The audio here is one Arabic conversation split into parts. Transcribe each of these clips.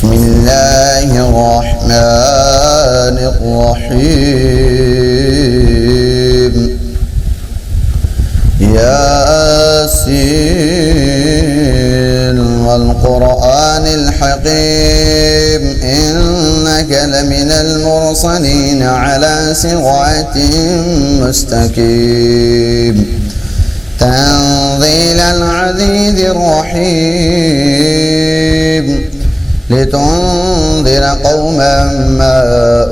بسم الله الرحمن الرحيم ياسين والقرآن الحكيم إنك لمن المرسلين على صراط مستقيم تنزيل العزيز الرحيم لتنذر قوما ما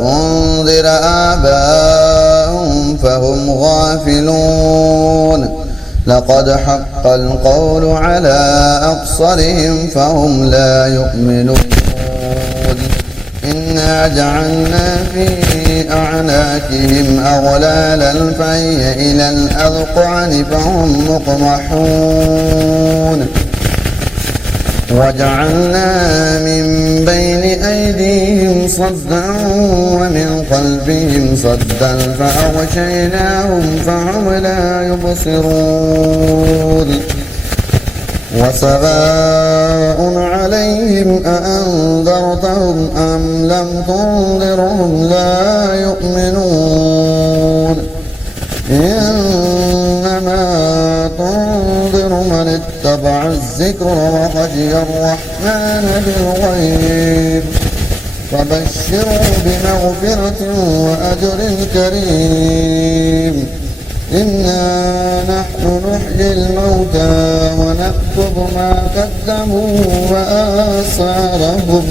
أنذر آباؤهم فهم غافلون لقد حق القول على أكثرهم فهم لا يؤمنون إنا جعلنا في أعناقهم أغلالا فهي إلى الأذقان فهم مقمحون وجعلنا من بين أيديهم صدا ومن خلفهم صدا فأغشيناهم فهم لا يبصرون وسواء عليهم أأنذرتهم أم لم تنذرهم لا يؤمنون إنما تنذر من اتبع الذكر وخشي الرحمن بالغيب فبشره بمغفرة وأجر كريم إنا نحن نحيي الموتى ونكتب ما قدموا وآثارهم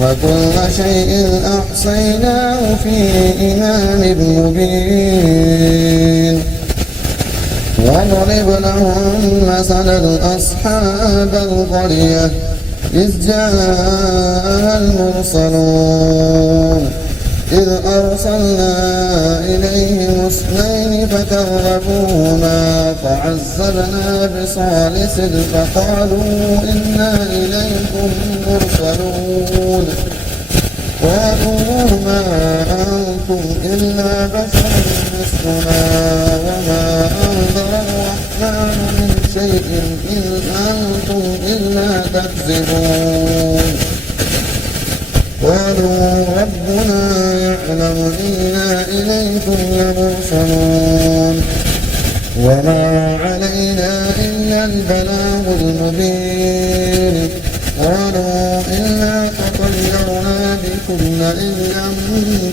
وكل شيء أحصيناه في إمام مبين واضرب لهم مثلا أصحاب القرية إذ جاءها المرسلون إذ أرسلنا إليهم اثنين فكذبوهما فعززنا بثالث فقالوا إنا إليكم مرسلون قالوا ما أنتم إلا بشر مثلنا وما أنزل الرحمن من شيء إن أنتم إلا تكذبون قالوا ربنا يعلم إنا إليكم لمرسلون وما علينا إلا البلاغ المبين قالوا إنا تطيرنا بكم لئن لم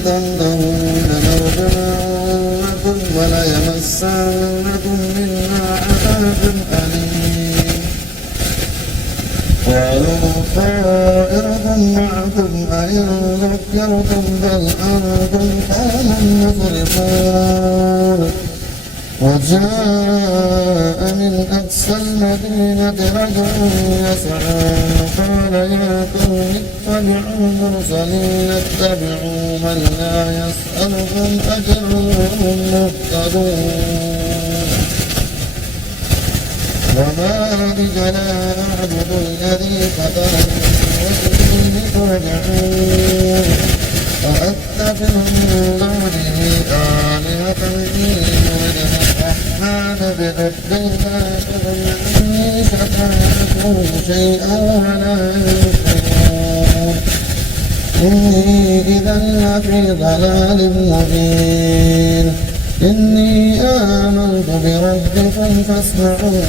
تنتهوا لنرجمنكم وليمسنكم منا عذاب أليم قالوا طائركم معكم أئن ذكرتم بل أنتم قوم مسرفون وجاء من أقصى المدينة رجل يسعى قال يا قوم اتبعوا المرسلين اتبعوا من لا يسألكم أجرا وهم مهتدون وما بك لا أعبد الذي فطرني وإليه ترجعون فأتخذ من دونه آلهة يريدون الرحمن بضد لا تغن عني شفاعتهم شيئا ولا ينصرون إني إذا لفي ضلال مبين إني آمنت بربكم فاسمعون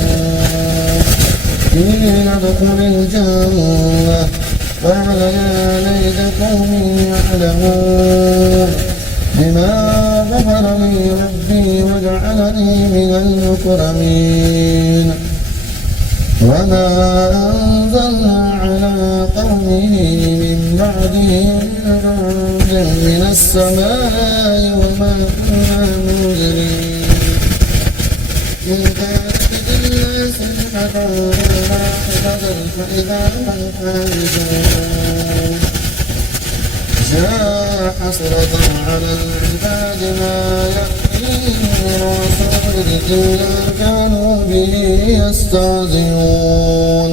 قيل ادخل الجنة قال يا ليت قومي يعلمون بما غفر لي ربي وجعلني من المكرمين وما أنزلنا على قومه من بعده من السماء وما كنا منزلين إن كانت إلا صيحة واحدة فإذا هم خامدون جاء حسرة على العباد ما يأتيهم من رسول إلا كانوا به يستهزئون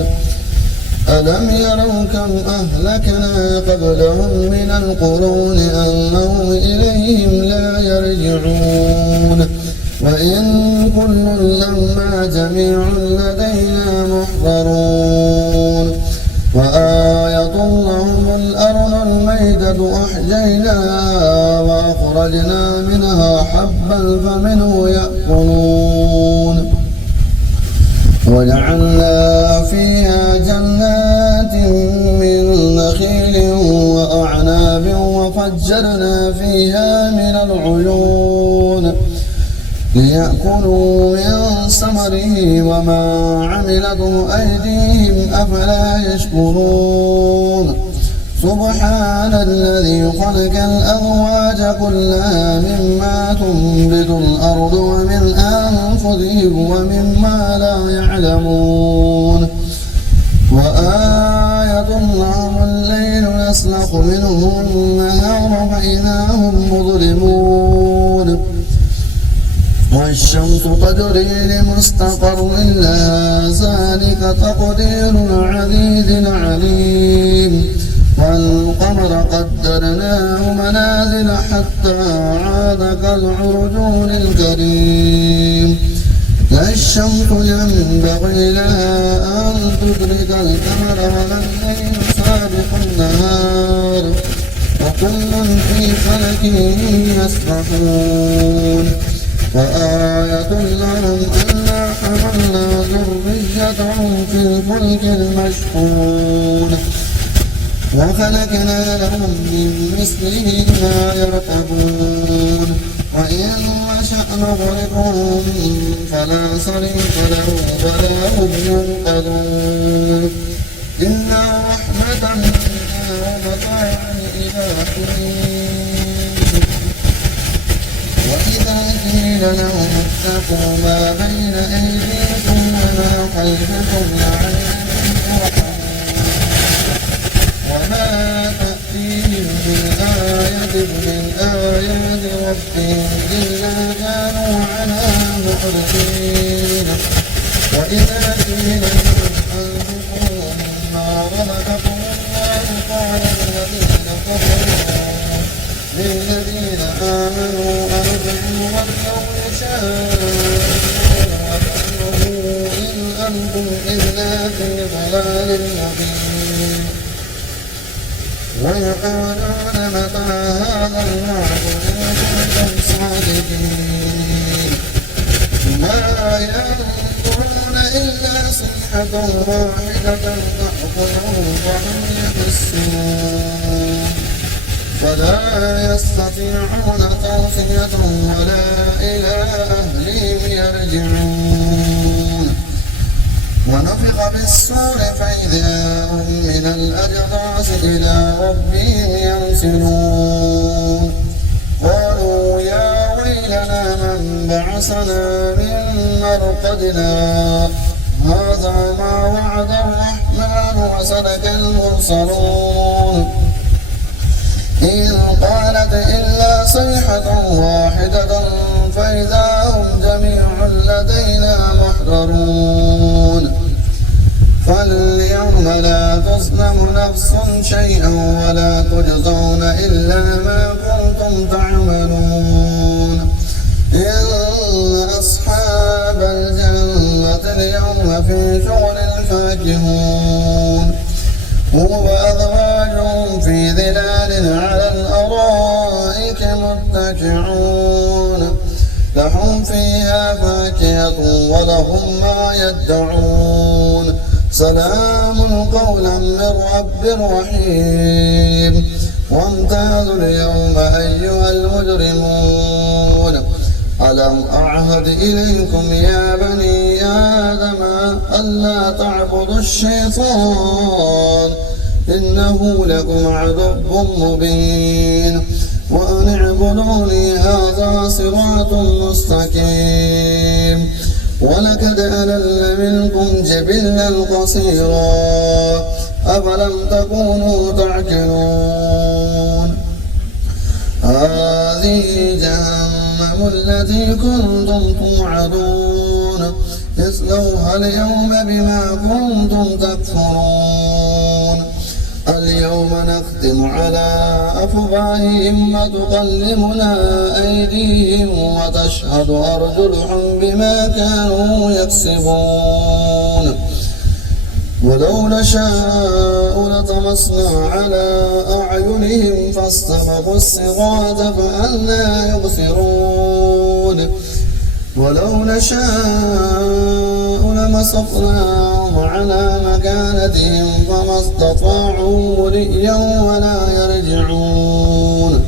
ألم يروا كم أهلكنا قبلهم من القرون أنهم إليهم لا يرجعون وإن كل لما جميع لدينا محضرون وآية لهم أحييناها وأخرجنا منها حبا فمنه يأكلون وجعلنا فيها جنات من نخيل وأعناب وفجرنا فيها من العيون ليأكلوا من ثمره وما عملته أيديهم أفلا يشكرون سبحان الذي خلق الأزواج كلها مما تنبت الأرض ومن أنفسهم ومما لا يعلمون وآية لهم الليل نسلخ منه النهار فإذا هم مظلمون والشمس تجري لمستقر لها ذلك تقدير العزيز العليم والقمر قدرناه منازل حتى عاد كالعرجون الكريم لا الشمس ينبغي لها أن تدرك القمر ولا الليل سابق النهار وكل في فلك يسبحون وآية لهم أنا حملنا ذريتهم في الفلك المشحون وخلقنا لهم من مثله ما يركبون وإن نشأ نغرقهم فلا صريخ له ولا هم ينقذون إلا رحمة منا ومتاعا إلى حين وإذا قيل لهم اتقوا ما بين أيديكم وما خلفكم لعلكم ترحمون وما تأتيهم من آية من آيات ربهم إلا كانوا عنها معرضين وإذا قيل لهم أنفقوا مما رزقكم الله قال الذين كفروا للذين آمنوا أرجعوا ولو يشاء وأنه إن أنتم إلا في ضلال مبين ويقولون متى هذا الوعد إن كنتم صادقين ما ينظرون إلا صيحة واحدة تأخذهم وهم يبصرون فلا يستطيعون توصية ولا إلى أهلهم يرجعون ونفخ بالصور فإذا هم من الأجداث إلى ربهم ينسلون قالوا يا ويلنا من بعثنا من مرقدنا هذا ما وعد الرحمن وصدق المرسلون إذ قالت إلا صيحة واحدة فإذا هم جميع لدينا محضرون فاليوم لا تظلم نفس شيئا ولا تجزون إلا ما كنتم تعملون إن أصحاب الجنة اليوم في شغل فاكهون هم وأزواجهم في ظلال على الأرائك متكئون لهم فيها فاكهة ولهم ما يدعون سلام قولا من رب رحيم وامتازوا اليوم أيها المجرمون ألم أعهد إليكم يا بني آدم ألا تعبدوا الشيطان إنه لكم عدو مبين وأن اعبدوني هذا صراط مستقيم ولقد أضل منكم جبلا قصيرا أفلم تكونوا تعقلون هذه جهنم التي كنتم توعدون اصلوها اليوم بما كنتم تكفرون اليوم نختم على أفواههم وتكلمنا أيديهم وتشهد أرجلهم بما كانوا يكسبون ولو نشاء فطمسنا على أعينهم فاستبقوا الصراط فأنى يبصرون ولو نشاء لمسخناهم على مكانتهم فما استطاعوا مضيا ولا يرجعون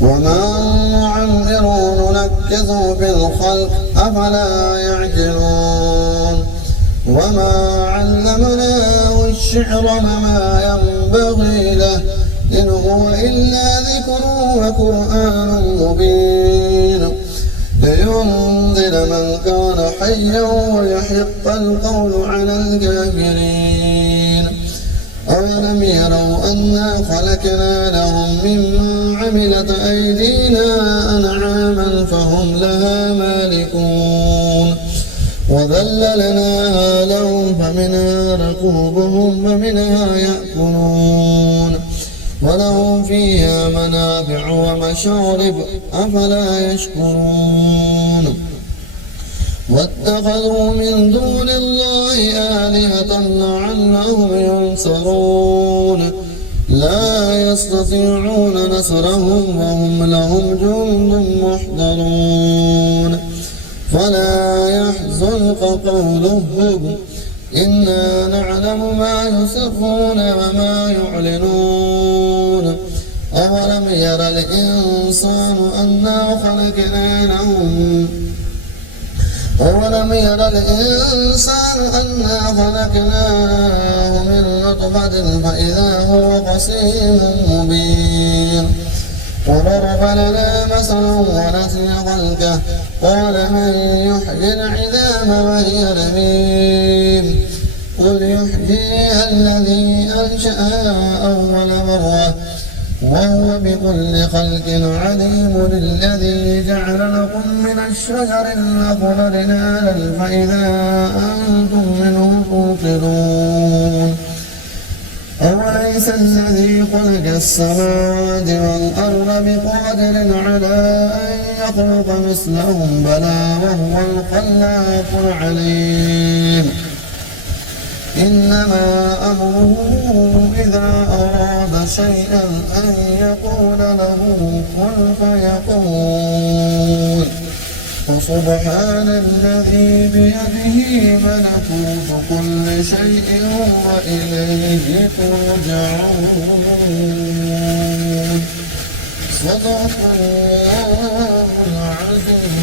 وما نعمر ننكثه في الخلق أفلا يعقلون وما علمناه الشعر وما ينبغي له إن هو إلا ذكر وقرآن مبين لينذر من كان حيا ويحق القول على الكافرين أولم يروا أنا خلقنا لهم مما عملت أيدينا أنعاما فهم لها مالكون وذللناها لهم فمنها ركوبهم ومنها يأكلون ولهم فيها منافع ومشارب أفلا يشكرون واتخذوا من دون الله آلهة لعلهم ينصرون لا يستطيعون نصرهم وهم لهم جند محضرون فلا يحزنك قولهم إنا نعلم ما يسرون وما يعلنون أولم ير الإنسان أنا خلقناه من نطفة فإذا هو خصيم مبين وضرب لنا مثلا ونسي خلقه قال من يحيي العظام وهي رميم قل يحييها الذي أنشأها أول مرة وهو بكل خلق عليم الذي جعل لكم من الشجر الأخضر نارا فإذا أنتم منه توقدون أوليس الذي خلق السماوات والأرض بقادر على أن يخلق مثلهم بلى وهو الخلاق العليم إنما أمره إذا أراد شيئا أن يقول له كن فيكون فسبحان الذي بيده ملكوت كل شيء وإليه ترجعون صدق الله العظيم.